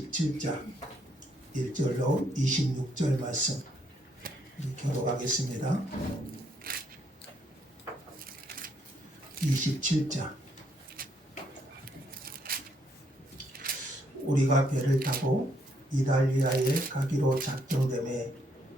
27장 1절로 26절 말씀 교독하겠습니다. 27장. 우리가 배를 타고 이달리아에 가기로 작정됨에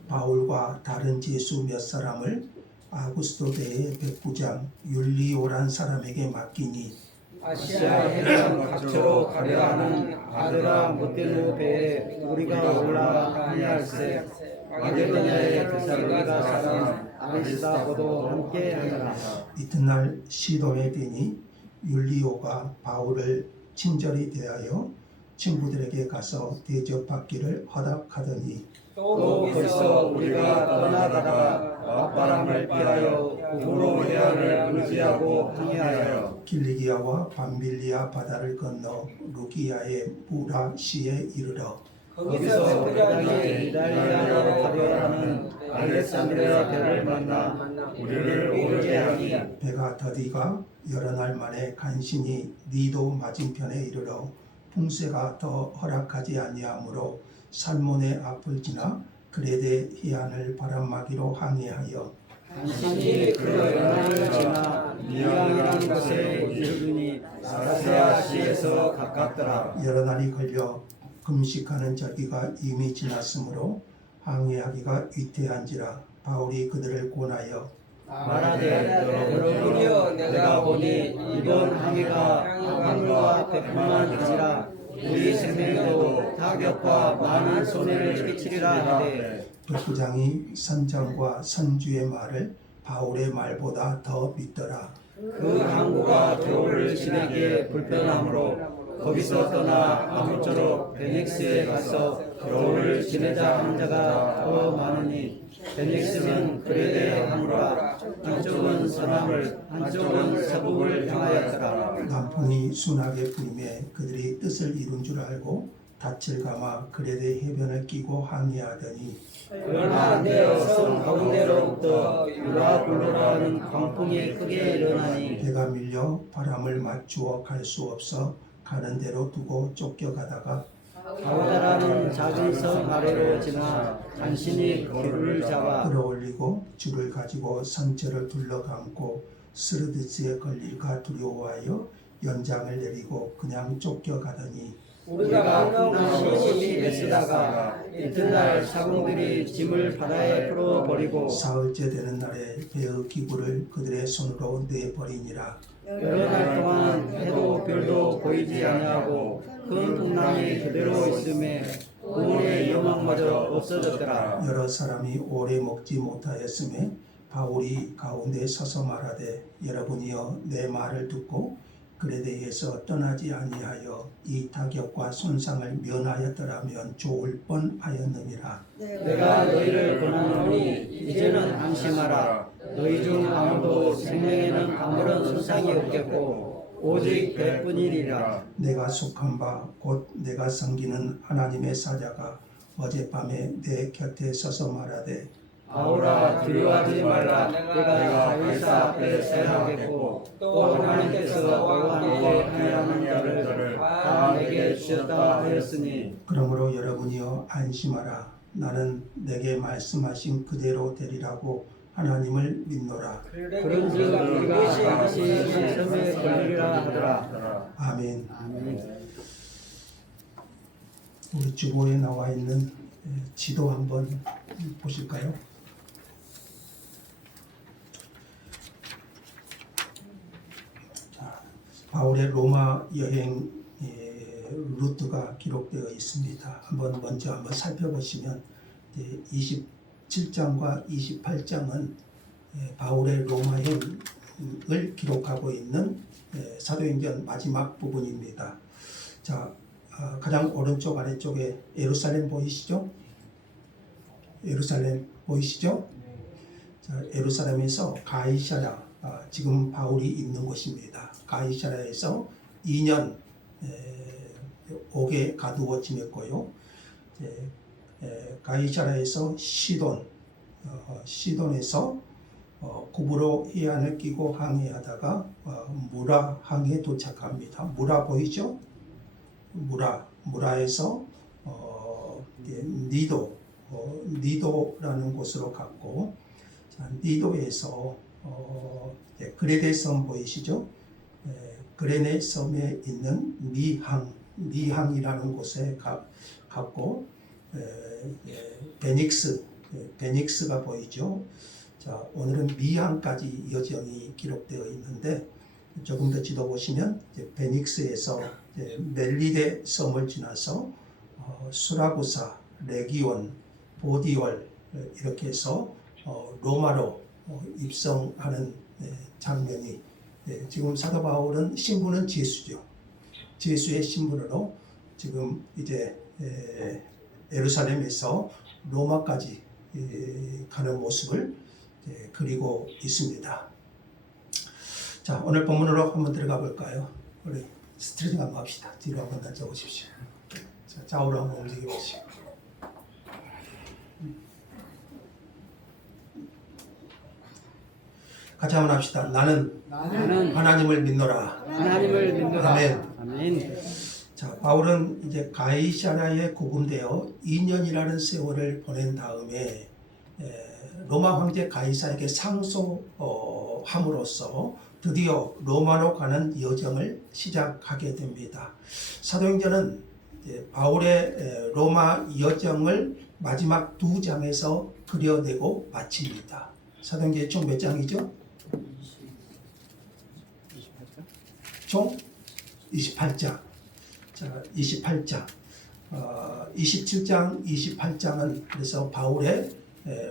바울과 다른 제수 몇 사람을 아구스토대의 백부장 율리오란 사람에게 맡기니 아시아 해변 각처로 가려 하는 아드라 모데노 배에 우리가 올라 항해할세. 마게도냐의 데살로니가 사람 아리스다고도 함께 하느라. 이튿날 시도에 되니 율리오가 바울을 친절히 대하여 친구들에게 가서 대접받기를 허락하더니 또 벌써 우리가 떠나다가 맞바람을 피하여 우로 해안을 의지하고 항해하여 길리기아와 밤빌리아 바다를 건너 루기아의 무라시에 이르러 거기서 회장이 이달리아로 가려 하는 알렉산드리아 배를 만나 우리를 오게 하니 배가 더디가 여러 날 만에 간신히 니도 맞은편에 이르러 풍세가 더 허락하지 아니하므로 살몬의 앞을 지나 그레데 해안을 바람막이로 항해하여 간신히 그 연안을 지나 미양이라는 곳에 이르르니 사라세아시에서 가깝더라. 여러 날이 걸려 금식하는 절기가 이미 지났으므로 항해하기가 위태한지라 바울이 그들을 권하여 말하되 여러분이여 내가 보니 이번 항해가 항만과 배뿐만 아니라 우리 생명에도 타격과 많은 손해를 끼치리라 하되 백부장이 선장과 선주의 말을 바울의 말보다 더 믿더라. 그 항구가 겨울을 지내기에 불편하므로 거기서 떠나 아무쪼록 베닉스에 가서 겨울을 지내자 하는 자가 더 많으니 베닉스는 그레데 항구라. 한쪽은 서남을 한쪽은 서북을 향하였더라. 남풍이 순하게 불매 그들이 뜻을 이룬 줄 알고 닻을 감아 그레데 해변을 끼고 항해하더니 그러나 내 섬 가운데로부터 유라굴로라는 광풍이 크게 일어나니 배가 밀려 바람을 맞추어 갈 수 없어 가는 대로 두고 쫓겨가다가 가오다라는 작은 섬 아래로 지나 간신히 거루를 잡아 끌어올리고 줄을 가지고 선체를 둘러감고 스르드스에 걸릴까 두려워하여 연장을 내리고 그냥 쫓겨가더니 우리가 풍랑 시집에 쓰다가 이튿날 사공들이 짐을 바다에 풀어버리고 사흘째 되는 날에 배의 기구를 그들의 손으로 내버리니라. 여러 날 동안 해도 별도 보이지 아니하고 큰 풍랑이 그대로 있음에 구원의 여망마저 없어졌더라. 여러 사람이 오래 먹지 못하였음에 바울이 가운데 서서 말하되 여러분이여 내 말을 듣고 그레데에서 떠나지 아니하여 이 타격과 손상을 면하였더라면 좋을 뻔하였느니라. 내가 너희를 권하노니 이제는 안심하라. 너희 중 아무도 생명에는 아무런 손상이 없겠고 오직 배뿐이리라. 내가 속한 바 곧 내가 섬기는 하나님의 사자가 어젯밤에 내 곁에 서서 말하되 바울아 두려워하지 말라. 내가 가이사 앞에 서야겠고 또 하나님께서 너와 함께 하는 자를 다 내게 주셨다 하였으니 그러므로 여러분이여 안심하라. 나는 내게 말씀하신 그대로 되리라고 하나님을 믿노라. 그런즉 우리가 다시 한 섬에 걸리리라 하더라. 아멘. 아멘. 우리 주보에 나와 있는 지도 한번 보실까요? 자, 바울의 로마 여행 루트가 기록되어 있습니다. 먼저 한번 살펴보시면 27장과 28장은 바울의 로마 여행을 기록하고 있는 사도행전 마지막 부분입니다. 자, 가장 오른쪽 아래쪽에 예루살렘 보이시죠? 예루살렘 보이시죠? 자, 예루살렘에서 가이사랴, 지금 바울이 있는 곳입니다. 가이사랴에서 2년 옥에 가두어 지냈고요. 가이사랴에서 시돈에서 구브로 해안을 끼고 항해하다가 무라 항에 도착합니다. 무라 보이죠? 무라에서 니도라는 곳으로 갔고, 자, 니도에서 그레네 섬 보이시죠? 그레네 섬에 있는 미항이라는 곳에 갔고, 베닉스가 보이죠? 자, 오늘은 미항까지 여정이 기록되어 있는데, 조금 더 지도 보시면 베닉스에서 멜리데 섬을 지나서 수라구사, 레기온, 보디월 이렇게 해서 로마로 입성하는 장면이, 지금 사도 바울은 신분은 제수죠. 제수의 신분으로 지금 이제 예루살렘에서 로마까지 가는 모습을 그리고 있습니다. 자, 오늘 본문으로 한번 들어가 볼까요? 우리 스트레칭 한번 합시다. 뒤로 한번 앉아 보십시오. 자, 좌우로 한번 움직여 보시고. 같이 한번 합시다. 나는 하나님을 믿노라. 하나님을 믿노라. 아멘. 아멘. 자, 바울은 이제 가이사랴에 구금되어 2년이라는 세월을 보낸 다음에 로마 황제 가이사에게 상소함으로써 드디어 로마로 가는 여정을 시작하게 됩니다. 사도행전은 바울의 로마 여정을 마지막 2장에서 그려내고 마칩니다. 사도행전 총 몇 장이죠? 총 28장. 자, 28장. 27장, 28장은 그래서 바울의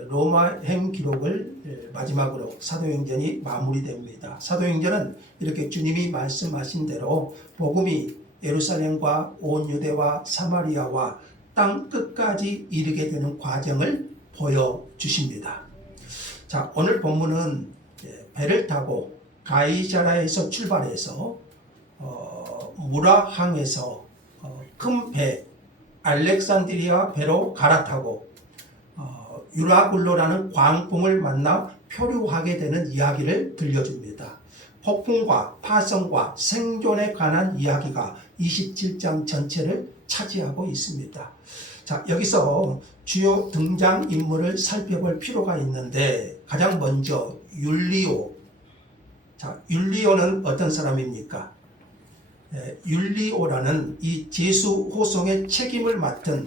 로마행 기록을 마지막으로 사도행전이 마무리됩니다. 사도행전은 이렇게 주님이 말씀하신 대로 복음이 예루살렘과 온 유대와 사마리아와 땅 끝까지 이르게 되는 과정을 보여주십니다. 자, 오늘 본문은 배를 타고 가이사랴에서 출발해서 무라항에서 큰 배 알렉산드리아 배로 갈아타고 유라굴로라는 광풍을 만나 표류하게 되는 이야기를 들려줍니다. 폭풍과 파성과 생존에 관한 이야기가 27장 전체를 차지하고 있습니다. 자, 여기서 주요 등장인물을 살펴볼 필요가 있는데, 가장 먼저 율리오. 자, 율리오는 어떤 사람입니까? 율리오라는 이 제수 호송의 책임을 맡은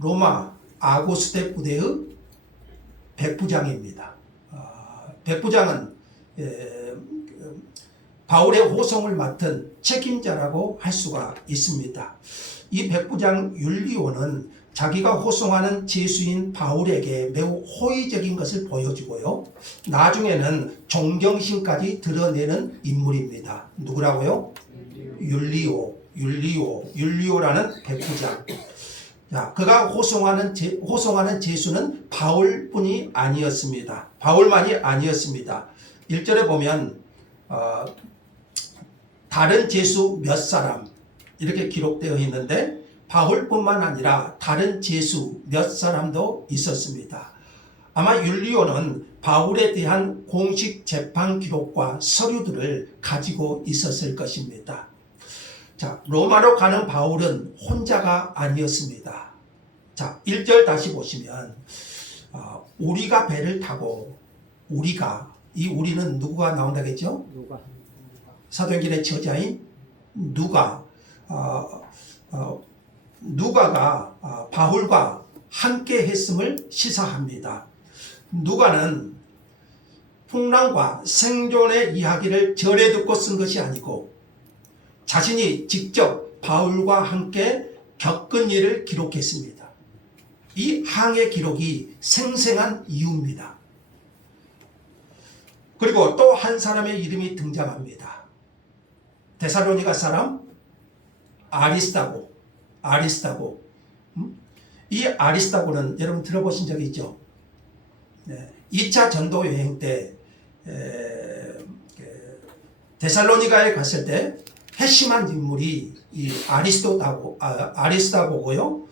로마 아고스테 부대의 백부장입니다. 백부장은 바울의 호송을 맡은 책임자라고 할 수가 있습니다. 이 백부장 율리오는 자기가 호송하는 제수인 바울에게 매우 호의적인 것을 보여주고요, 나중에는 존경심까지 드러내는 인물입니다. 누구라고요? 율리오라는 백부장. 자, 그가 호송하는 제수는 바울뿐이 아니었습니다. 바울만이 아니었습니다. 1절에 보면 다른 제수 몇 사람 이렇게 기록되어 있는데, 바울뿐만 아니라 다른 제수 몇 사람도 있었습니다. 아마 율리오는 바울에 대한 공식 재판 기록과 서류들을 가지고 있었을 것입니다. 자, 로마로 가는 바울은 혼자가 아니었습니다. 자, 1절 다시 보시면 우리가 배를 타고, 이 우리는 누구가 나온다겠죠? 사도행전의 저자인 누가가 바울과 함께 했음을 시사합니다. 누가는 풍랑과 생존의 이야기를 전해 듣고 쓴 것이 아니고 자신이 직접 바울과 함께 겪은 일을 기록했습니다. 이 항해 기록이 생생한 이유입니다. 그리고 또 한 사람의 이름이 등장합니다. 데살로니가 사람 아리스다고. 이 아리스다고는 여러분 들어보신 적이 있죠? 2차 전도 여행 때 데살로니가에 갔을 때 핵심한 인물이 이 아리스다고고요.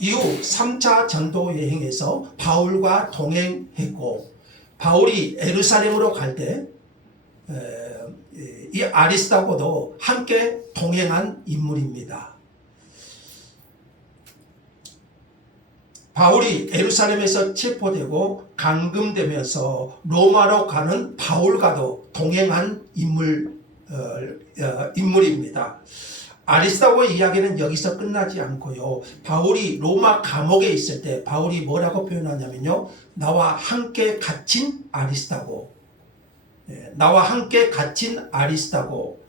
이후 3차 전도 여행에서 바울과 동행했고, 바울이 예루살렘으로 갈 때 이 아리스다고도 함께 동행한 인물입니다. 바울이 예루살렘에서 체포되고 감금되면서 로마로 가는 바울과도 동행한 인물입니다. 아리스다고의 이야기는 여기서 끝나지 않고요. 바울이 로마 감옥에 있을 때 바울이 뭐라고 표현하냐면요. 나와 함께 갇힌 아리스다고. 나와 함께 갇힌 아리스다고.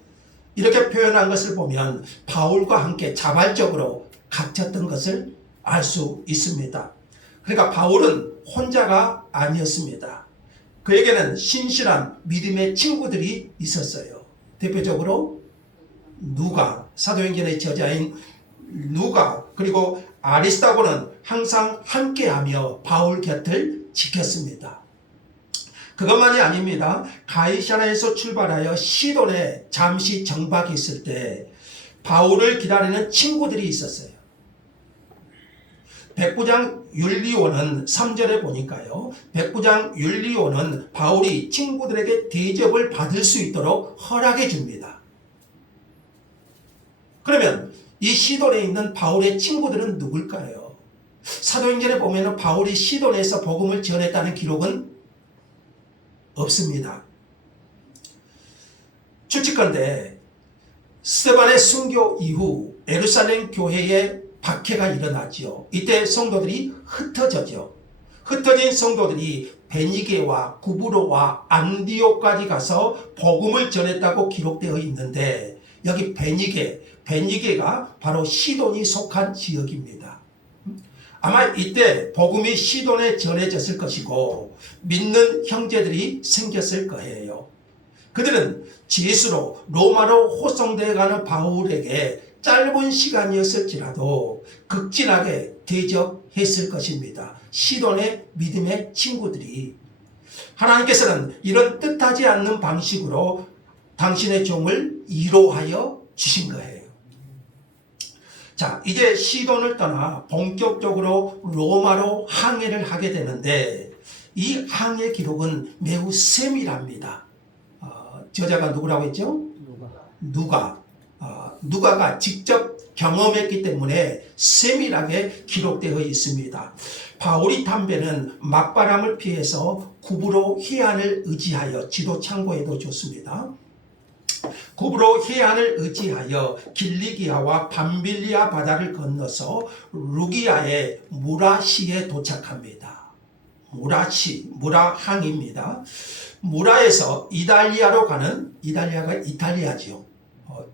이렇게 표현한 것을 보면 바울과 함께 자발적으로 갇혔던 것을 알 수 있습니다. 그러니까 바울은 혼자가 아니었습니다. 그에게는 신실한 믿음의 친구들이 있었어요. 대표적으로 누가, 사도행전의 저자인 누가, 그리고 아리스다고는 항상 함께하며 바울 곁을 지켰습니다. 그것만이 아닙니다. 가이사랴에서 출발하여 시돈에 잠시 정박했을 때 바울을 기다리는 친구들이 있었어요. 백부장 율리오는 3절에 보니까요. 백부장 율리오는 바울이 친구들에게 대접을 받을 수 있도록 허락해 줍니다. 그러면 이 시돈에 있는 바울의 친구들은 누굴까요? 사도행전에 보면 바울이 시돈에서 복음을 전했다는 기록은 없습니다. 추측컨대 스데반의 순교 이후 예루살렘 교회에 박해가 일어나지요. 이때 성도들이 흩어져죠. 흩어진 성도들이 베니게와 구브로와 안디옥까지 가서 복음을 전했다고 기록되어 있는데 여기 베니게가 바로 시돈이 속한 지역입니다. 아마 이때 복음이 시돈에 전해졌을 것이고 믿는 형제들이 생겼을 거예요. 그들은 지수로 로마로 호송되어 가는 바울에게 짧은 시간이었을지라도 극진하게 대접했을 것입니다. 시돈의 믿음의 친구들이. 하나님께서는 이런 뜻하지 않는 방식으로 당신의 종을 위로하여 주신 거예요. 자, 이제 시돈을 떠나 본격적으로 로마로 항해를 하게 되는데 이 항해 기록은 매우 세밀합니다. 저자가 누구라고 했죠? 누가가 직접 경험했기 때문에 세밀하게 기록되어 있습니다. 바울이 담배는 막바람을 피해서 구브로 해안을 의지하여 지도 참고해도 좋습니다. 구브로 해안을 의지하여 길리기아와 밤빌리아 바다를 건너서 루기아의 무라시에 도착합니다. 무라항입니다. 무라에서 이탈리아로 가는, 이탈리아가 이탈리아지요.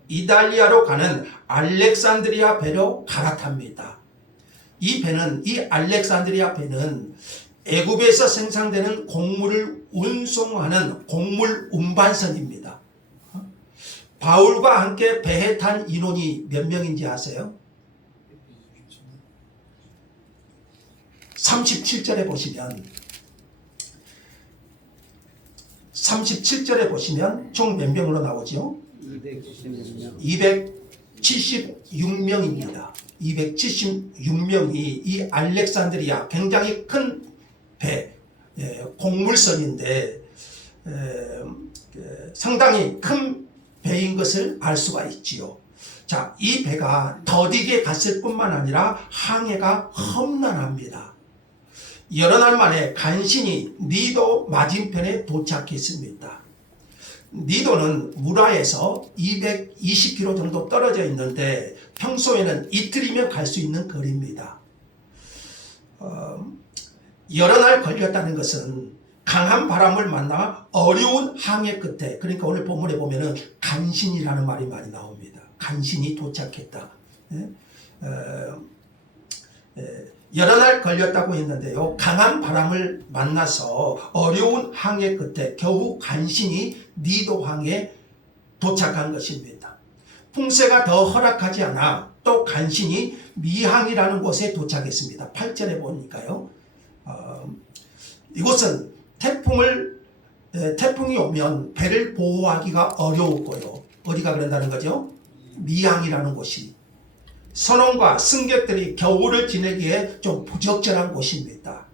이탈리아로 가는 알렉산드리아 배로 갈아탑니다. 이 알렉산드리아 배는 애굽에서 생산되는 곡물을 운송하는 곡물 운반선입니다. 바울과 함께 배에 탄 인원이 몇 명인지 아세요? 37절에 보시면 총 몇 명으로 나오죠? 276명입니다. 276명이 이 알렉산드리아 굉장히 큰 배, 곡물선인데 상당히 큰 배인 것을 알 수가 있지요. 자, 이 배가 더디게 갔을 뿐만 아니라 항해가 험난합니다. 여러 날 만에 간신히 니도 맞은편에 도착했습니다. 니도는 무라에서 220km 정도 떨어져 있는데 평소에는 이틀이면 갈 수 있는 거리입니다. 여러 날 걸렸다는 것은 강한 바람을 만나 어려운 항해 끝에, 그러니까 오늘 본문에 보면은 간신이라는 말이 많이 나옵니다. 간신히 도착했다. 여러 날 걸렸다고 했는데요. 강한 바람을 만나서 어려운 항해 끝에 겨우 간신히 니도항에 도착한 것입니다. 풍세가 더 허락하지 않아 또 간신히 미항이라는 곳에 도착했습니다. 8절에 보니까요. 이곳은 태풍이 오면 배를 보호하기가 어려웠고요. 어디가 그런다는 거죠? 미항이라는 곳이. 선원과 승객들이 겨울을 지내기에 좀 부적절한 곳입니다.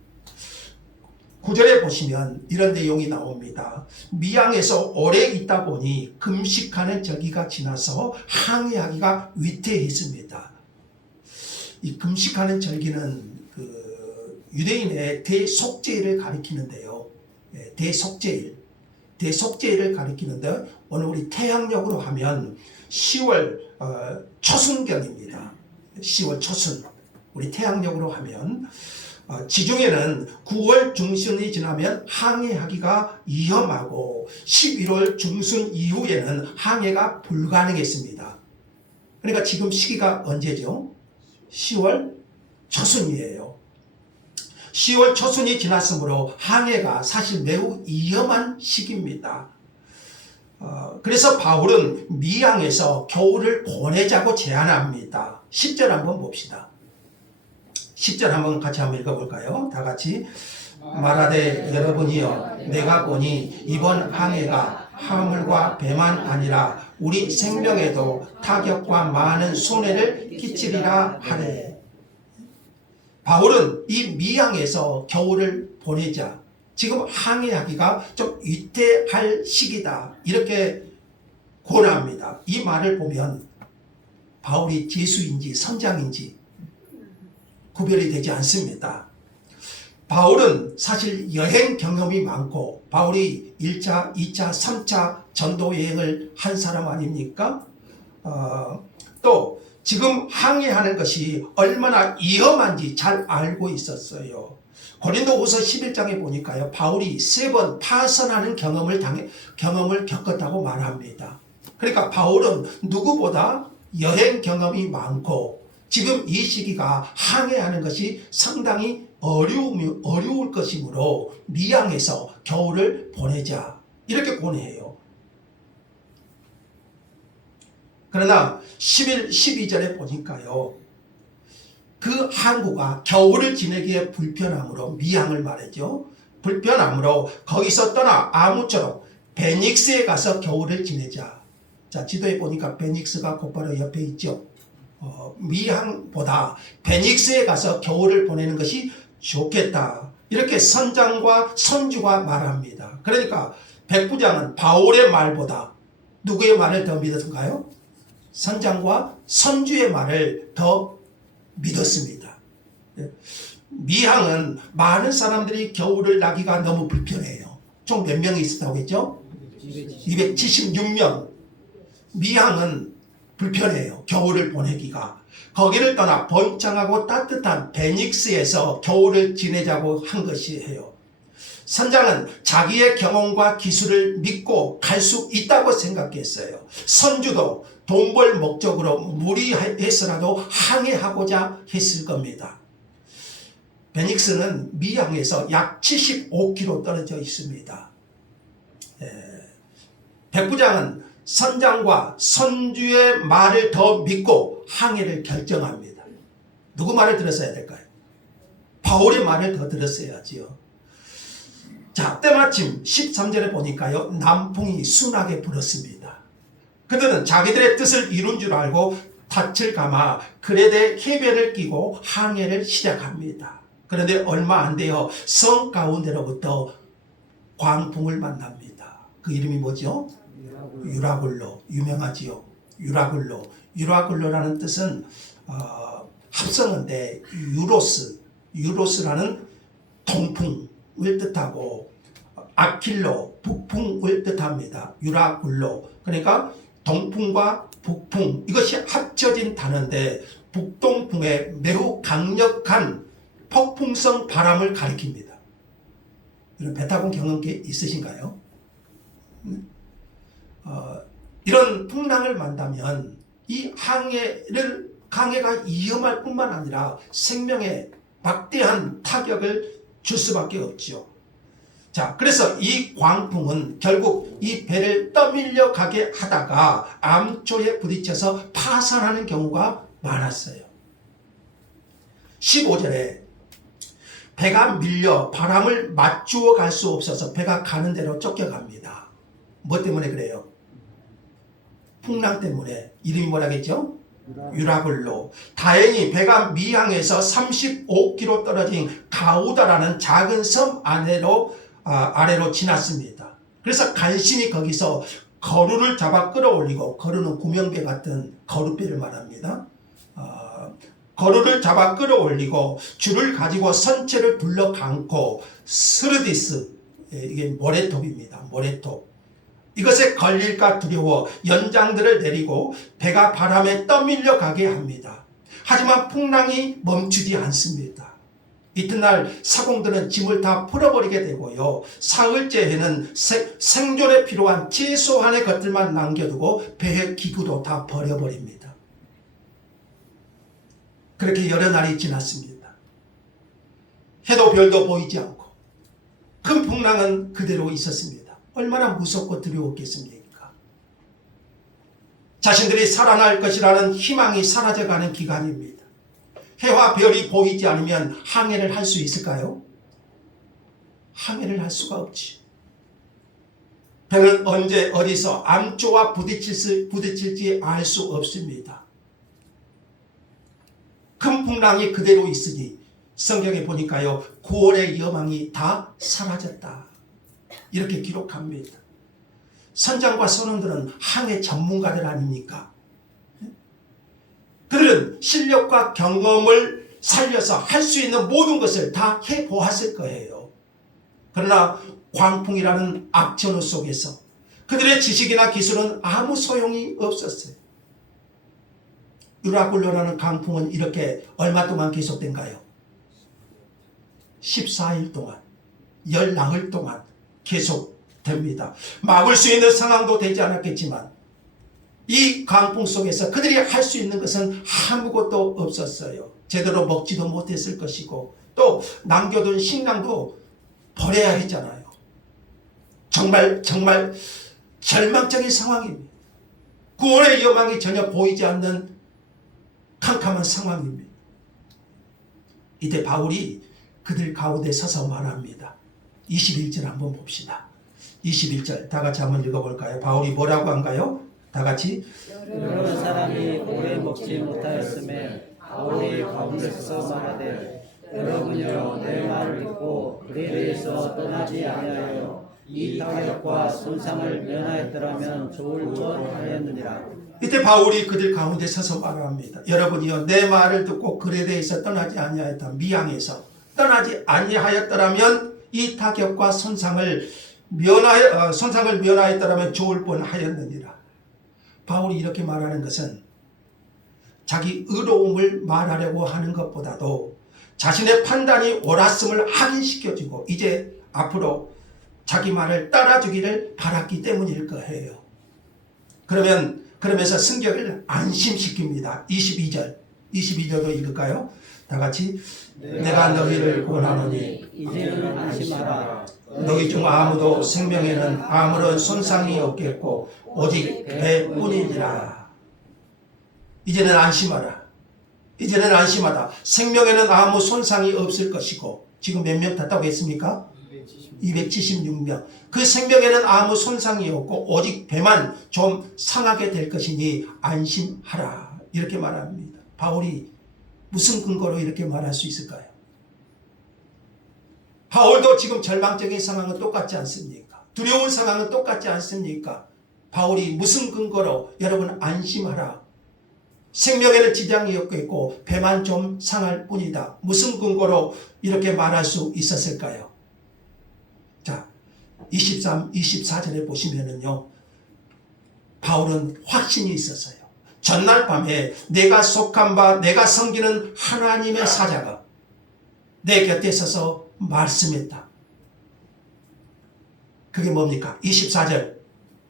9절에 보시면 이런 내용이 나옵니다. 미항에서 오래 있다 보니 금식하는 절기가 지나서 항해하기가 위태했습니다. 이 금식하는 절기는 유대인의 대속죄일을 가리키는데요. 대속죄일을 가리키는데 오늘 우리 태양력으로 하면 10월 초순경입니다. 10월 초순. 우리 태양력으로 하면 지중해는 9월 중순이 지나면 항해하기가 위험하고 11월 중순 이후에는 항해가 불가능했습니다. 그러니까 지금 시기가 언제죠? 10월 초순이에요. 10월 초순이 지났으므로 항해가 사실 매우 위험한 시기입니다. 그래서 바울은 미항에서 겨울을 보내자고 제안합니다. 10절 한번 봅시다. 10절 한번 같이 한번 읽어볼까요? 다 같이. 말하되 여러분이여 내가 보니 이번 항해가 화물과 배만 아니라 우리 생명에도 타격과 많은 손해를 끼치리라 하래. 바울은 이 미항에서 겨울을 보내자. 지금 항해하기가 좀 위태할 시기다. 이렇게 권합니다. 이 말을 보면 바울이 죄수인지 선장인지 구별이 되지 않습니다. 바울은 사실 여행 경험이 많고 바울이 1차, 2차, 3차 전도 여행을 한 사람 아닙니까? 또 지금 항해하는 것이 얼마나 위험한지 잘 알고 있었어요. 고린도후서 11장에 보니까요, 바울이 3번 파선하는 경험을 겪었다고 말합니다. 그러니까 바울은 누구보다 여행 경험이 많고 지금 이 시기가 항해하는 것이 상당히 어려울 것이므로 미항에서 겨울을 보내자 이렇게 권해요. 그러나 11, 12절에 보니까요, 그 항구가 겨울을 지내기에 불편함으로 미항을 말하죠. 불편함으로 거기서 떠나 아무쪼록 베닉스에 가서 겨울을 지내자. 자, 지도에 보니까 베닉스가 곧바로 옆에 있죠. 미항보다 베닉스에 가서 겨울을 보내는 것이 좋겠다. 이렇게 선장과 선주가 말합니다. 그러니까 백부장은 바울의 말보다 누구의 말을 더 믿었던가요? 선장과 선주의 말을 더 믿었습니다. 미항은 많은 사람들이 겨울을 나기가 너무 불편해요. 총 몇 명이 있었다고 했죠? 276명. 미항은 불편해요. 겨울을 보내기가. 거기를 떠나 번창하고 따뜻한 베닉스에서 겨울을 지내자고 한 것이에요. 선장은 자기의 경험과 기술을 믿고 갈 수 있다고 생각했어요. 선주도 돈 벌 목적으로 무리해서라도 항해하고자 했을 겁니다. 베닉스는 미항에서 약 75km 떨어져 있습니다. 백부장은 선장과 선주의 말을 더 믿고 항해를 결정합니다. 누구 말을 들었어야 될까요? 바울의 말을 더 들었어야지요. 자, 때마침 13절에 보니까요, 남풍이 순하게 불었습니다. 그들은 자기들의 뜻을 이룬 줄 알고 닻을 감아 그레데 해변을 끼고 항해를 시작합니다. 그런데 얼마 안 돼요, 성 가운데로부터 광풍을 만납니다. 그 이름이 뭐죠? 유라굴로. 유명하지요. 유라굴로라는 뜻은 합성어인데 유로스라는 동풍을 뜻하고 아킬로 북풍을 뜻합니다. 유라굴로. 그러니까 동풍과 북풍, 이것이 합쳐진 단어인데 북동풍의 매우 강력한 폭풍성 바람을 가리킵니다. 이런 배 타본 경험 있으신가요? 이런 풍랑을 만나면 이 항해가 위험할 뿐만 아니라 생명에 막대한 타격을 줄 수밖에 없죠. 자, 그래서 이 광풍은 결국 이 배를 떠밀려 가게 하다가 암초에 부딪혀서 파산하는 경우가 많았어요. 15절에 배가 밀려 바람을 맞추어 갈 수 없어서 배가 가는 대로 쫓겨갑니다. 뭐 때문에 그래요? 풍랑 때문에. 이름이 뭐라겠죠? 유라굴로. 다행히 배가 미항에서 35km 떨어진 가우다라는 작은 섬 아래로 지났습니다. 그래서 간신히 거기서 거루를 잡아 끌어올리고, 거루는 구명배 같은 거루배를 말합니다. 거루를 잡아 끌어올리고 줄을 가지고 선체를 둘러 감고 스르디스, 이게 모래톱입니다. 모래톱. 이것에 걸릴까 두려워 연장들을 내리고 배가 바람에 떠밀려 가게 합니다. 하지만 풍랑이 멈추지 않습니다. 이튿날 사공들은 짐을 다 풀어버리게 되고요. 사흘째에는 생존에 필요한 최소한의 것들만 남겨두고 배의 기구도 다 버려버립니다. 그렇게 여러 날이 지났습니다. 해도 별도 보이지 않고 큰 풍랑은 그대로 있었습니다. 얼마나 무섭고 두려웠겠습니까? 자신들이 살아날 것이라는 희망이 사라져가는 기간입니다. 해와 별이 보이지 않으면 항해를 할 수 있을까요? 항해를 할 수가 없지. 배는 언제 어디서 암초와 부딪힐지 알 수 없습니다. 큰 풍랑이 그대로 있으니 성경에 보니까요, 구원의 여망이 다 사라졌다, 이렇게 기록합니다. 선장과 선원들은 항해 전문가들 아닙니까? 그들은 실력과 경험을 살려서 할 수 있는 모든 것을 다 해보았을 거예요. 그러나 광풍이라는 악천후 속에서 그들의 지식이나 기술은 아무 소용이 없었어요. 유라굴로라는 강풍은 이렇게 얼마 동안 계속된가요? 14일 동안, 10나흘 동안 계속됩니다. 막을 수 있는 상황도 되지 않았겠지만 이 강풍 속에서 그들이 할 수 있는 것은 아무것도 없었어요. 제대로 먹지도 못했을 것이고 또 남겨둔 식량도 버려야 했잖아요. 정말 절망적인 상황입니다. 구원의 여망이 전혀 보이지 않는 캄캄한 상황입니다. 이때 바울이 그들 가운데 서서 말합니다. 21절 한번 봅시다. 21절 다 같이 한번 읽어볼까요? 바울이 뭐라고 한가요? 다 같이. 여러 사람이 오래 먹지 못하였음에 바울이 가운데서 말하되 여러분이여 내 말을 듣고 그에 대해서 떠나지 아니하여 이 타격과 손상을 면하였더라면 좋을 뻔하였느니라. 이때 바울이 그들 가운데 서서 말합니다. 여러분이여 내 말을 듣고 글에 대해서 떠나지 아니하였다. 미항에서 떠나지 아니하였더라면 이 타격과 손상을 면하였더라면 좋을 뻔하였느니라. 바울이 이렇게 말하는 것은 자기 의로움을 말하려고 하는 것보다도 자신의 판단이 옳았음을 확인시켜주고 이제 앞으로 자기 말을 따라주기를 바랐기 때문일 거예요. 그러면서 승격을 안심시킵니다. 22절도 읽을까요? 다 같이. 내가 너희를 권하노니 이제는 안심하라. 너희 중 아무도 생명에는 아무런 손상이 없겠고 오직 배뿐이니라. 이제는 안심하라. 이제는 안심하다. 생명에는 아무 손상이 없을 것이고 지금 몇 명 탔다고 했습니까? 276명. 그 생명에는 아무 손상이 없고 오직 배만 좀 상하게 될 것이니 안심하라. 이렇게 말합니다. 바울이 무슨 근거로 이렇게 말할 수 있을까요? 바울도 지금 절망적인 상황은 똑같지 않습니까? 두려운 상황은 똑같지 않습니까? 바울이 무슨 근거로 여러분 안심하라. 생명에는 지장이 없겠고 배만 좀 상할 뿐이다. 무슨 근거로 이렇게 말할 수 있었을까요? 자, 23, 24절에 보시면은요, 바울은 확신이 있었어요. 전날 밤에 내가 속한 바 내가 섬기는 하나님의 사자가 내 곁에 서서 말씀했다. 그게 뭡니까? 24절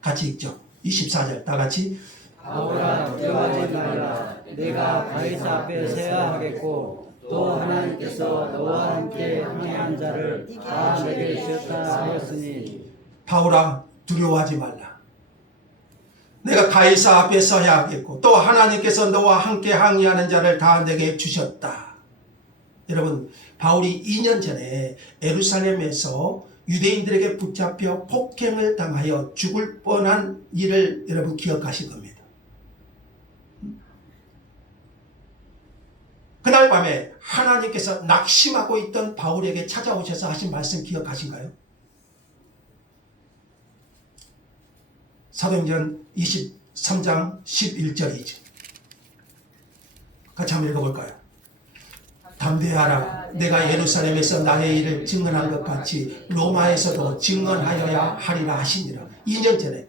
같이 읽죠. 24절 다 같이. 바울아 두려워하지 말라. 내가 가이사 앞에 서야 하겠고 또 하나님께서 너와 함께 항해한 자를 다 내게 주셨다 하였으니. 바울아 두려워하지 말라. 내가 가이사 앞에 서야 하겠고 또 하나님께서 너와 함께 항해하는 자를 다 내게 주셨다. 여러분, 바울이 2년 전에 예루살렘에서 유대인들에게 붙잡혀 폭행을 당하여 죽을 뻔한 일을 여러분 기억하실 겁니다. 그날 밤에 하나님께서 낙심하고 있던 바울에게 찾아오셔서 하신 말씀 기억하신가요? 사도행전 23장 11절이죠. 같이 한번 읽어볼까요? 담대하라. 내가 예루살렘에서 나의 일을 증언한 것 같이 로마에서도 증언하여야 하리라 하시니라. 2년 전에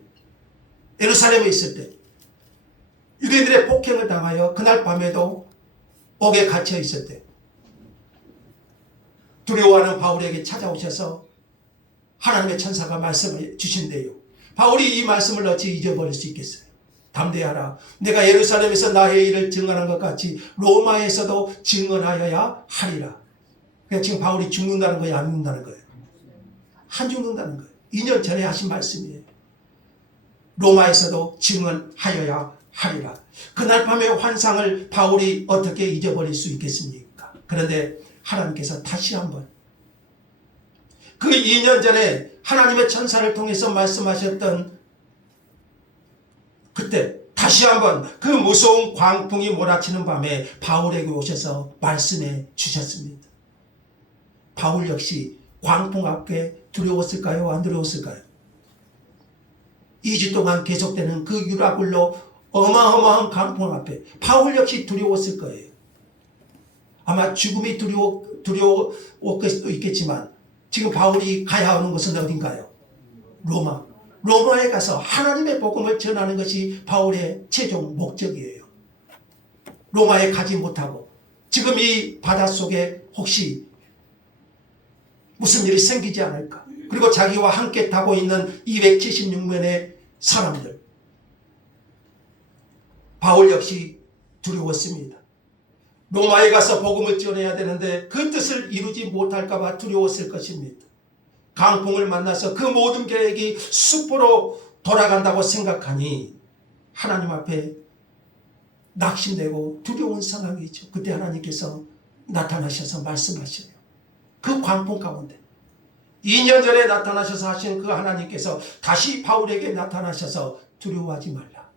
예루살렘에 있을 때 유대인들의 폭행을 당하여 그날 밤에도 옥에 갇혀 있을 때 두려워하는 바울에게 찾아오셔서 하나님의 천사가 말씀을 주신대요. 바울이 이 말씀을 어찌 잊어버릴 수 있겠어요? 담대하라. 내가 예루살렘에서 나의 일을 증언한 것 같이 로마에서도 증언하여야 하리라. 그러니까 지금 바울이 죽는다는 거예요? 안 죽는다는 거예요? 안 죽는다는 거예요. 2년 전에 하신 말씀이에요. 로마에서도 증언하여야 하리라. 그날 밤의 환상을 바울이 어떻게 잊어버릴 수 있겠습니까? 그런데 하나님께서 다시 한번 그 2년 전에 하나님의 천사를 통해서 말씀하셨던 그때 다시 한번 그 무서운 광풍이 몰아치는 밤에 바울에게 오셔서 말씀해 주셨습니다. 바울 역시 광풍 앞에 두려웠을까요? 안 두려웠을까요? 2주 동안 계속되는 그 유라굴로 어마어마한 광풍 앞에 바울 역시 두려웠을 거예요. 아마 죽음이 두려웠을 수도 있겠지만 지금 바울이 가야 하는 것은 어딘가요? 로마. 로마에 가서 하나님의 복음을 전하는 것이 바울의 최종 목적이에요. 로마에 가지 못하고 지금 이 바닷속에 혹시 무슨 일이 생기지 않을까? 그리고 자기와 함께 타고 있는 276명의 사람들. 바울 역시 두려웠습니다. 로마에 가서 복음을 전해야 되는데 그 뜻을 이루지 못할까 봐 두려웠을 것입니다. 강풍을 만나서 그 모든 계획이 수포로 돌아간다고 생각하니 하나님 앞에 낙심되고 두려운 상황이죠. 그때 하나님께서 나타나셔서 말씀하셔요. 그 광풍 가운데 2년 전에 나타나셔서 하신 그 하나님께서 다시 바울에게 나타나셔서 두려워하지 말라.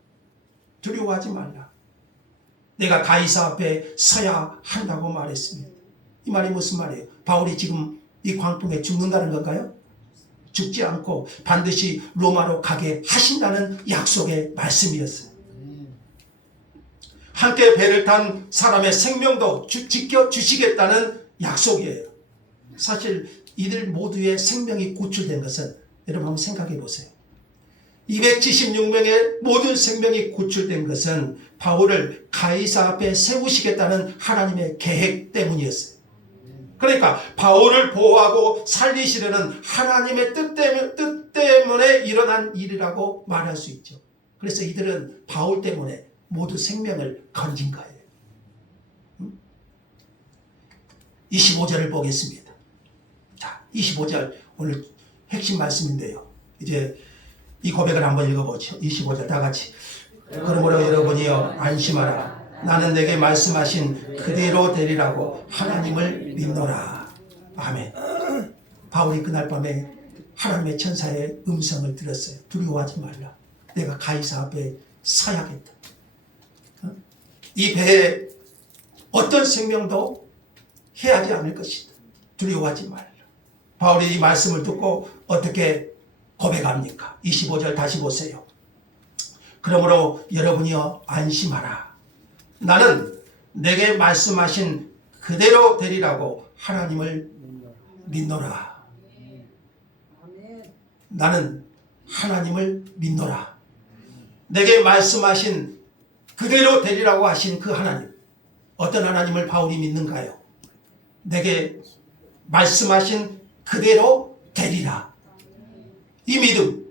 두려워하지 말라. 내가 가이사 앞에 서야 한다고 말했습니다. 이 말이 무슨 말이에요? 바울이 지금 이 광풍에 죽는다는 건가요? 죽지 않고 반드시 로마로 가게 하신다는 약속의 말씀이었어요. 함께 배를 탄 사람의 생명도 지켜주시겠다는 약속이에요. 사실 이들 모두의 생명이 구출된 것은 여러분 한번 생각해 보세요. 276명의 모든 생명이 구출된 것은 바울을 가이사 앞에 세우시겠다는 하나님의 계획 때문이었어요. 그러니까 바울을 보호하고 살리시려는 하나님의 뜻 때문에 일어난 일이라고 말할 수 있죠. 그래서 이들은 바울 때문에 모두 생명을 건진 거예요. 25절을 보겠습니다. 자, 25절 오늘 핵심 말씀인데요. 이제 이 고백을 한번 읽어보죠. 25절 다 같이. 그러므로 여러분이여 안심하라. 나는 내게 말씀하신 그대로 되리라고 하나님을 믿노라. 아멘. 바울이 그날 밤에 하나님의 천사의 음성을 들었어요. 두려워하지 말라. 내가 가이사 앞에 서야겠다. 이 배에 어떤 생명도 해하지 않을 것이다. 두려워하지 말라. 바울이 이 말씀을 듣고 어떻게 고백합니까? 25절 다시 보세요. 그러므로 여러분이여 안심하라. 나는 내게 말씀하신 그대로 되리라고 하나님을 믿노라. 나는 하나님을 믿노라. 내게 말씀하신 그대로 되리라고 하신 그 하나님. 어떤 하나님을 바울이 믿는가요? 내게 말씀하신 그대로 되리라. 이 믿음.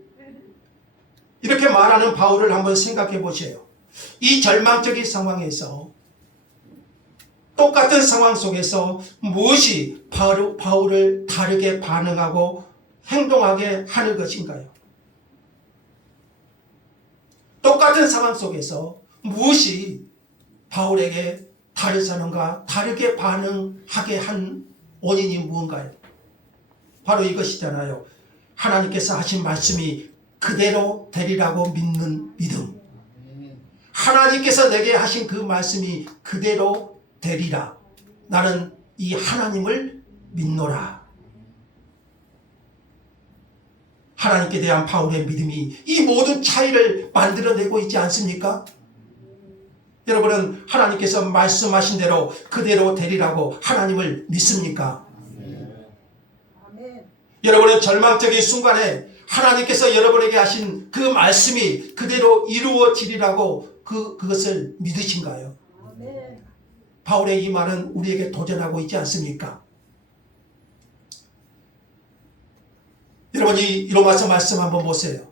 이렇게 말하는 바울을 한번 생각해 보세요. 이 절망적인 상황에서 똑같은 상황 속에서 무엇이 바울을 다르게 반응하고 행동하게 하는 것인가요? 똑같은 상황 속에서 무엇이 바울에게 다른 사람과 다르게 반응하게 한 원인이 무언가요? 바로 이것이잖아요. 하나님께서 하신 말씀이 그대로 되리라고 믿는 믿음. 하나님께서 내게 하신 그 말씀이 그대로 되리라. 나는 이 하나님을 믿노라. 하나님께 대한 바울의 믿음이 이 모든 차이를 만들어내고 있지 않습니까? 여러분은 하나님께서 말씀하신 대로 그대로 되리라고 하나님을 믿습니까? 아멘. 여러분은 절망적인 순간에 하나님께서 여러분에게 하신 그 말씀이 그대로 이루어지리라고 그것을 믿으신가요? 아멘. 바울의 이 말은 우리에게 도전하고 있지 않습니까? 여러분, 이 로마서 말씀 한번 보세요.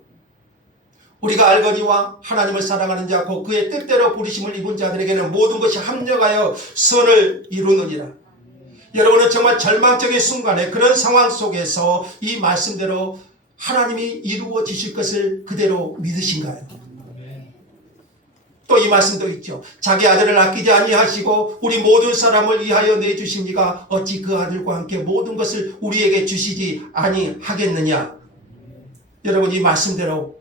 우리가 알거니와 하나님을 사랑하는 자 곧 그의 뜻대로 부르심을 입은 자들에게는 모든 것이 합력하여 선을 이루느니라. 여러분은 정말 절망적인 순간에 그런 상황 속에서 이 말씀대로 하나님이 이루어지실 것을 그대로 믿으신가요? 또 이 말씀도 있죠. 자기 아들을 아끼지 아니하시고 우리 모든 사람을 위하여 내주십니까? 어찌 그 아들과 함께 모든 것을 우리에게 주시지 아니하겠느냐? 여러분, 이 말씀대로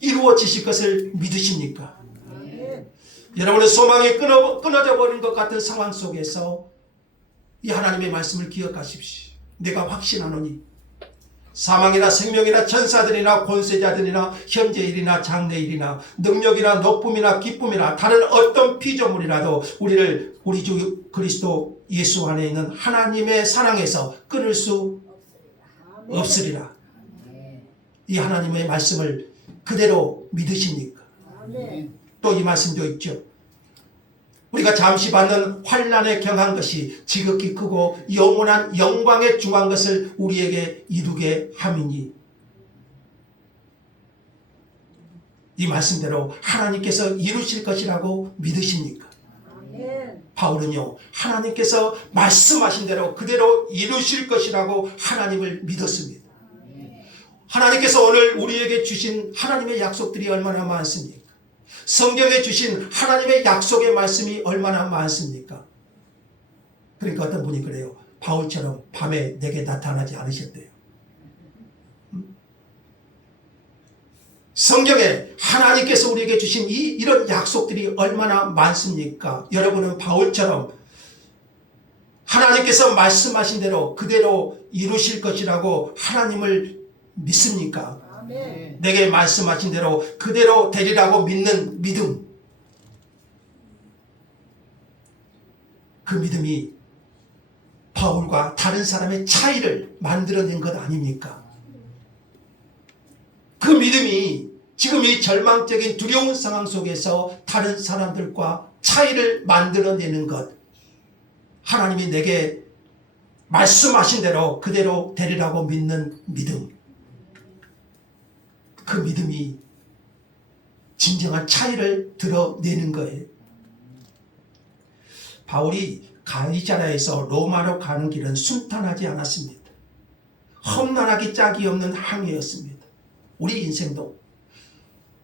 이루어지실 것을 믿으십니까? 아멘. 여러분의 소망이 끊어져 버린 것 같은 상황 속에서 이 하나님의 말씀을 기억하십시오. 내가 확신하노니 사망이나 생명이나 천사들이나 권세자들이나 현재일이나 장래일이나 능력이나 높음이나 기쁨이나 다른 어떤 피조물이라도 우리를 우리 주 그리스도 예수 안에 있는 하나님의 사랑에서 끊을 수 없으리라. 이 하나님의 말씀을 그대로 믿으십니까? 아멘. 또 이 말씀도 있죠. 우리가 잠시 받는 환난에 경한 것이 지극히 크고 영원한 영광에 중한 것을 우리에게 이루게 함이니, 이 말씀대로 하나님께서 이루실 것이라고 믿으십니까? 아멘. 바울은요, 하나님께서 말씀하신 대로 그대로 이루실 것이라고 하나님을 믿었습니다. 하나님께서 오늘 우리에게 주신 하나님의 약속들이 얼마나 많습니까? 성경에 주신 하나님의 약속의 말씀이 얼마나 많습니까? 그러니까 어떤 분이 그래요. 바울처럼 밤에 내게 나타나지 않으셨대요. 성경에 하나님께서 우리에게 주신 이런 약속들이 얼마나 많습니까? 여러분은 바울처럼 하나님께서 말씀하신 대로 그대로 이루실 것이라고 하나님을 믿습니까? 아멘. 내게 말씀하신 대로 그대로 되리라고 믿는 믿음, 그 믿음이 바울과 다른 사람의 차이를 만들어낸 것 아닙니까? 그 믿음이 지금 이 절망적인 두려운 상황 속에서 다른 사람들과 차이를 만들어내는 것, 하나님이 내게 말씀하신 대로 그대로 되리라고 믿는 믿음, 그 믿음이 진정한 차이를 드러내는 거예요. 바울이 갈리자라에서 로마로 가는 길은 순탄하지 않았습니다. 험난하기 짝이 없는 항해였습니다. 우리 인생도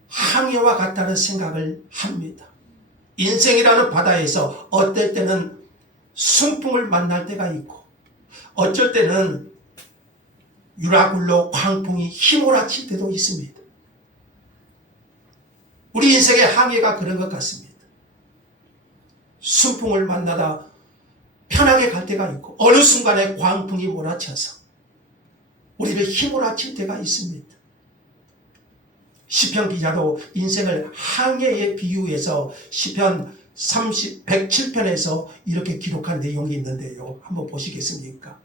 항해와 같다는 생각을 합니다. 인생이라는 바다에서 어떨 때는 순풍을 만날 때가 있고 어쩔 때는 유라굴로 광풍이 휘몰아칠 때도 있습니다. 우리 인생의 항해가 그런 것 같습니다. 순풍을 만나다 편하게 갈 때가 있고 어느 순간에 광풍이 몰아쳐서 우리를 휘몰아칠 때가 있습니다. 시편 기자도 인생을 항해에 비유해서 시편 107편에서 이렇게 기록한 내용이 있는데요. 한번 보시겠습니까?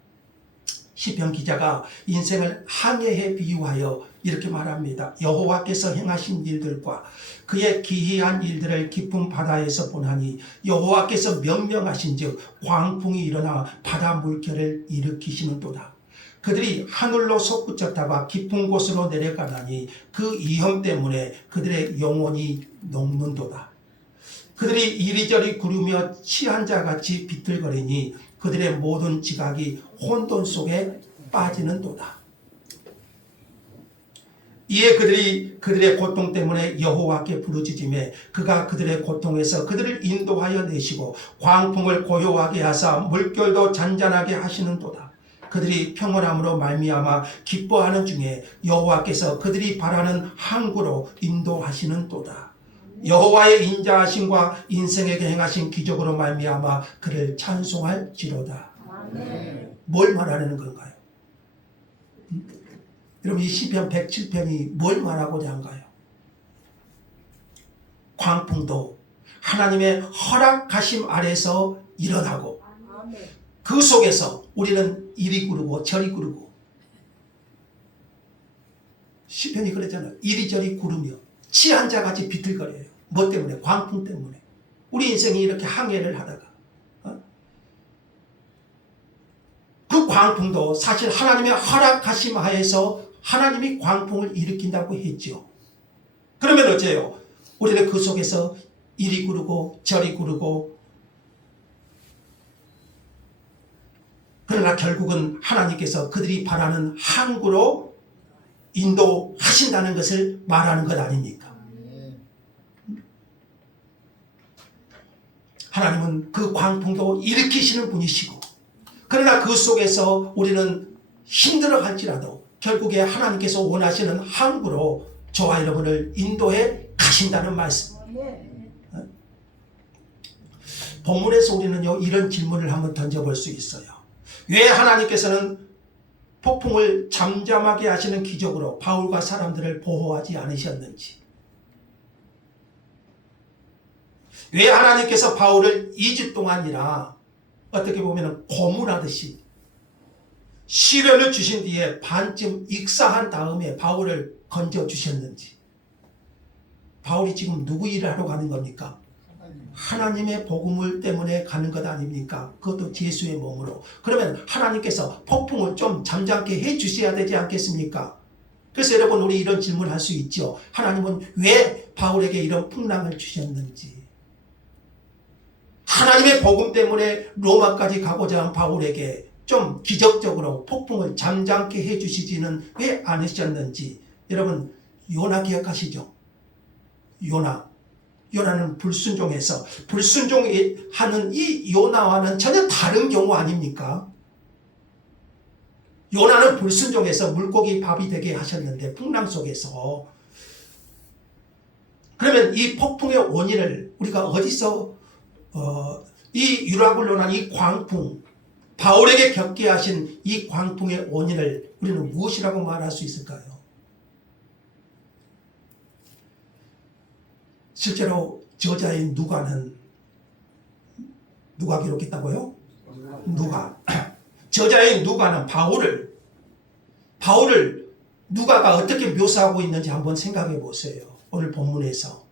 시편 기자가 인생을 항해에 비유하여 이렇게 말합니다. 여호와께서 행하신 일들과 그의 기이한 일들을 깊은 바다에서 보나니 여호와께서 명령하신즉 광풍이 일어나 바다 물결을 일으키시는도다. 그들이 하늘로 솟구쳤다가 깊은 곳으로 내려가나니 그 위험 때문에 그들의 영혼이 녹는도다. 그들이 이리저리 구르며 취한 자같이 비틀거리니 그들의 모든 지각이 혼돈 속에 빠지는도다. 이에 그들이 그들의 고통 때문에 여호와께 부르짖으며 그가 그들의 고통에서 그들을 인도하여 내시고 광풍을 고요하게 하사 물결도 잔잔하게 하시는도다. 그들이 평온함으로 말미암아 기뻐하는 중에 여호와께서 그들이 바라는 항구로 인도하시는도다. 여호와의 인자하심과 인생에게 행하신 기적으로 말미암아 그를 찬송할지로다. 아멘. 뭘 말하는 건가요? 여러분, 이 시편 107편이 뭘 말하고자 한가요? 광풍도 하나님의 허락하심 아래서 일어나고 아멘. 그 속에서 우리는 이리 구르고 저리 구르고 시편이 그랬잖아요. 이리저리 구르며 취한 자같이 비틀거려요. 뭐 때문에? 광풍 때문에. 우리 인생이 이렇게 항해를 하다가 그 광풍도 사실 하나님의 허락하심 하에서 하나님이 광풍을 일으킨다고 했죠. 그러면 어째요? 우리는 그 속에서 이리 구르고 저리 구르고 그러나 결국은 하나님께서 그들이 바라는 항구로 인도하신다는 것을 말하는 것 아닙니까? 하나님은 그 광풍도 일으키시는 분이시고 그러나 그 속에서 우리는 힘들어 할지라도 결국에 하나님께서 원하시는 항구로 저와 여러분을 인도해 가신다는 말씀. 아멘. 본문에서 우리는요 이런 질문을 한번 던져볼 수 있어요. 왜 하나님께서는 폭풍을 잠잠하게 하시는 기적으로 바울과 사람들을 보호하지 않으셨는지, 왜 하나님께서 바울을 2주 동안이나 어떻게 보면 고문하듯이 시련을 주신 뒤에 반쯤 익사한 다음에 바울을 건져주셨는지. 바울이 지금 누구 일을 하러 가는 겁니까? 하나님의 복음을 때문에 가는 것 아닙니까? 그것도 예수의 몸으로. 그러면 하나님께서 폭풍을 좀 잠잠게 해 주셔야 되지 않겠습니까? 그래서 여러분 우리 이런 질문을 할 수 있죠. 하나님은 왜 바울에게 이런 풍랑을 주셨는지. 하나님의 복음 때문에 로마까지 가고자 한 바울에게 좀 기적적으로 폭풍을 잠잠게 해 주시지는 왜 않으셨는지. 여러분 요나 기억하시죠? 요나는 불순종해서 불순종하는 이 요나와는 전혀 다른 경우 아닙니까? 요나는 불순종해서 물고기 밥이 되게 하셨는데 풍랑 속에서. 그러면 이 폭풍의 원인을 우리가 어디서 이 유라굴로난 이 광풍, 바울에게 겪게 하신 이 광풍의 원인을 우리는 무엇이라고 말할 수 있을까요? 실제로 저자인 누가는 누가 기록했다고요? 저자인 누가는 바울을 누가가 어떻게 묘사하고 있는지 한번 생각해 보세요. 오늘 본문에서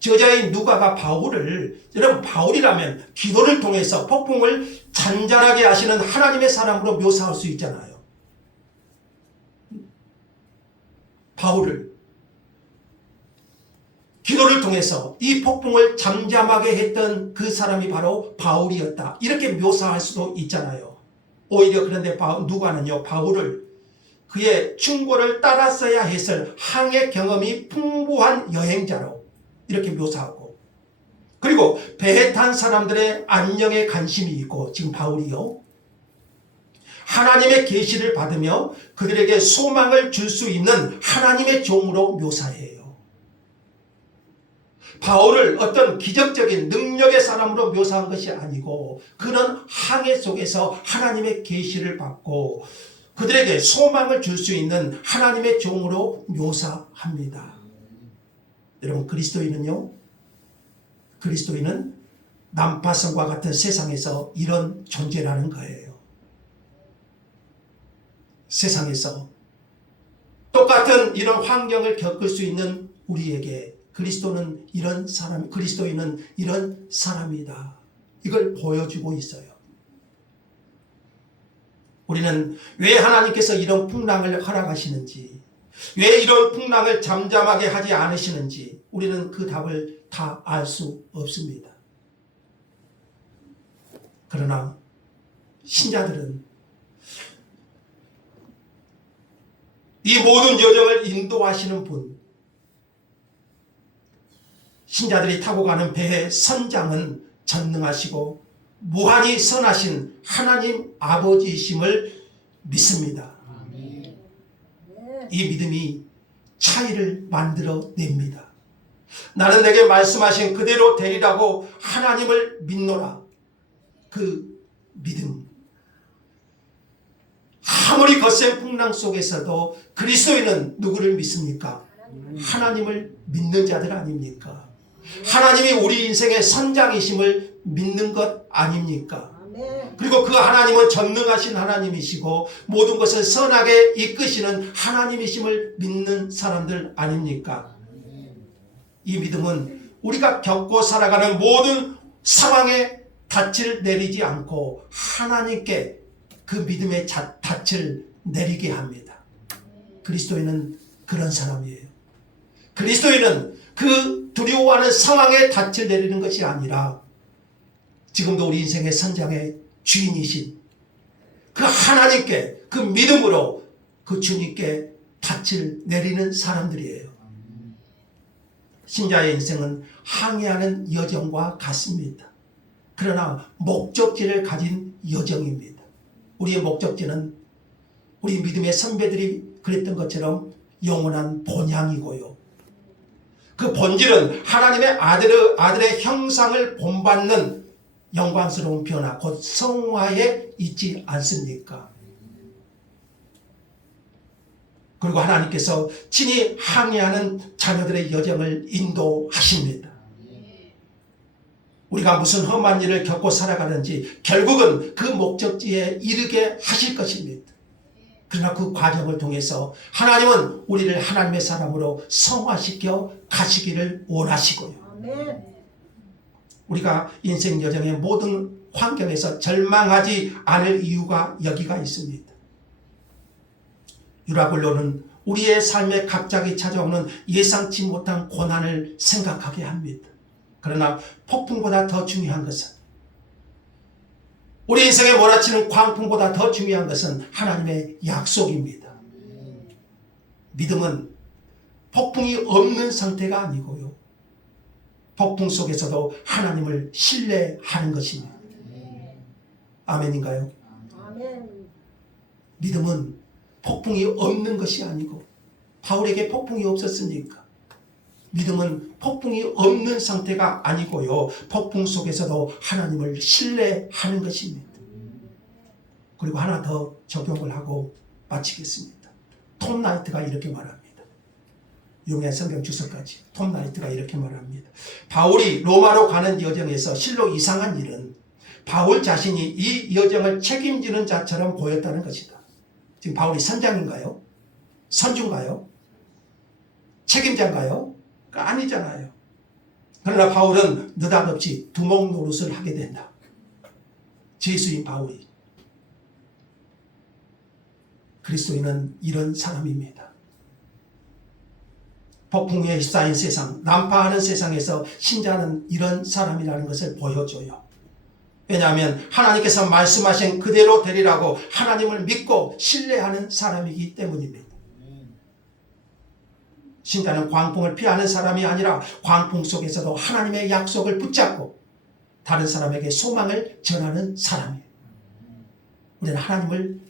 저자인 누가가 바울을, 여러분 바울이라면 기도를 통해서 폭풍을 잔잔하게 하시는 하나님의 사람으로 묘사할 수 있잖아요. 바울을 기도를 통해서 이 폭풍을 잠잠하게 했던 그 사람이 바로 바울이었다. 이렇게 묘사할 수도 있잖아요. 오히려 그런데 누가는요, 바울을 그의 충고를 따랐어야 했을 항해 경험이 풍부한 여행자로 이렇게 묘사하고, 그리고 배에 탄 사람들의 안녕에 관심이 있고, 지금 바울이요, 하나님의 계시를 받으며 그들에게 소망을 줄 수 있는 하나님의 종으로 묘사해요. 바울을 어떤 기적적인 능력의 사람으로 묘사한 것이 아니고 그는 항해 속에서 하나님의 계시를 받고 그들에게 소망을 줄 수 있는 하나님의 종으로 묘사합니다. 여러분 그리스도인은 난파선과 같은 세상에서 이런 존재라는 거예요. 세상에서 똑같은 이런 환경을 겪을 수 있는 우리에게 그리스도인은 이런 사람이다. 이걸 보여주고 있어요. 우리는 왜 하나님께서 이런 풍랑을 허락하시는지, 왜 이런 풍랑을 잠잠하게 하지 않으시는지 우리는 그 답을 다 알 수 없습니다. 그러나 신자들은 이 모든 여정을 인도하시는 분, 신자들이 타고 가는 배의 선장은 전능하시고 무한히 선하신 하나님 아버지이심을 믿습니다. 이 믿음이 차이를 만들어냅니다. 나는 내게 말씀하신 그대로 되리라고 하나님을 믿노라. 그 믿음. 아무리 거센 풍랑 속에서도 그리스도인은 누구를 믿습니까? 하나님을 믿는 자들 아닙니까? 하나님이 우리 인생의 선장이심을 믿는 것 아닙니까? 아멘. 그리고 그 하나님은 전능하신 하나님이시고 모든 것을 선하게 이끄시는 하나님이심을 믿는 사람들 아닙니까? 이 믿음은 우리가 겪고 살아가는 모든 상황에 닻을 내리지 않고 하나님께 그 믿음의 닻을 내리게 합니다. 그리스도인은 그런 사람이에요. 그리스도인은 그 두려워하는 상황에 닻을 내리는 것이 아니라 지금도 우리 인생의 선장의 주인이신 그 하나님께 그 믿음으로 그 주님께 닻을 내리는 사람들이에요. 신자의 인생은 항해하는 여정과 같습니다. 그러나 목적지를 가진 여정입니다. 우리의 목적지는 우리 믿음의 선배들이 그랬던 것처럼 영원한 본향이고요. 그 본질은 하나님의 아들의 형상을 본받는 영광스러운 변화, 곧 성화에 있지 않습니까? 그리고 하나님께서 친히 항해하는 자녀들의 여정을 인도하십니다. 우리가 무슨 험한 일을 겪고 살아가는지 결국은 그 목적지에 이르게 하실 것입니다. 그러나 그 과정을 통해서 하나님은 우리를 하나님의 사람으로 성화시켜 가시기를 원하시고요. 아멘. 우리가 인생 여정의 모든 환경에서 절망하지 않을 이유가 여기가 있습니다. 유라굴로는 우리의 삶에 갑자기 찾아오는 예상치 못한 고난을 생각하게 합니다. 그러나 폭풍보다 더 중요한 것은, 우리 인생에 몰아치는 광풍보다 더 중요한 것은 하나님의 약속입니다. 믿음은 폭풍이 없는 상태가 아니고요, 폭풍 속에서도 하나님을 신뢰하는 것입니다. 아멘인가요? 아멘. 믿음은 폭풍이 없는 것이 아니고, 바울에게 폭풍이 없었습니까? 믿음은 폭풍이 없는 상태가 아니고요, 폭풍 속에서도 하나님을 신뢰하는 것입니다. 그리고 하나 더 적용을 하고 마치겠습니다. 톰 나이트가 이렇게 말합니다. 용의 성경 주석까지 톰 나이트가 이렇게 말합니다. 바울이 로마로 가는 여정에서 실로 이상한 일은 바울 자신이 이 여정을 책임지는 자처럼 보였다는 것이다. 지금 바울이 선장인가요? 선주인가요? 책임자인가요? 아니잖아요. 그러나 바울은 느닷없이 두목 노릇을 하게 된다. 죄수인 바울이. 그리스도인은 이런 사람입니다. 폭풍에 휩싸인 세상, 난파하는 세상에서 신자는 이런 사람이라는 것을 보여줘요. 왜냐하면 하나님께서 말씀하신 그대로 되리라고 하나님을 믿고 신뢰하는 사람이기 때문입니다. 신자는 광풍을 피하는 사람이 아니라 광풍 속에서도 하나님의 약속을 붙잡고 다른 사람에게 소망을 전하는 사람이에요. 우리는 하나님을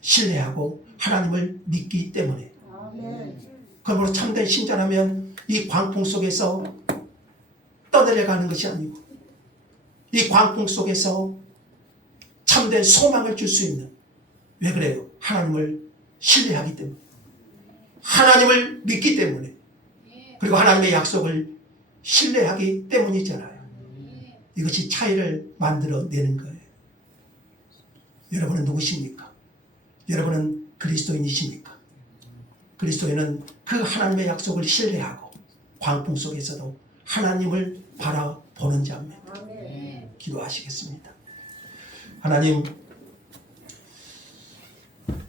신뢰하고 하나님을 믿기 때문에. 아멘. 그러므로 참된 신자라면 이 광풍 속에서 떠내려가는 것이 아니고, 이 광풍 속에서 참된 소망을 줄 수 있는, 왜 그래요? 하나님을 신뢰하기 때문에, 하나님을 믿기 때문에, 그리고 하나님의 약속을 신뢰하기 때문이잖아요. 이것이 차이를 만들어내는 거예요. 여러분은 누구십니까? 여러분은 그리스도인이십니까? 그리스도인은 그 하나님의 약속을 신뢰하고 광풍 속에서도 하나님을 바라보는 자입니다. 아멘. 기도하시겠습니다. 하나님,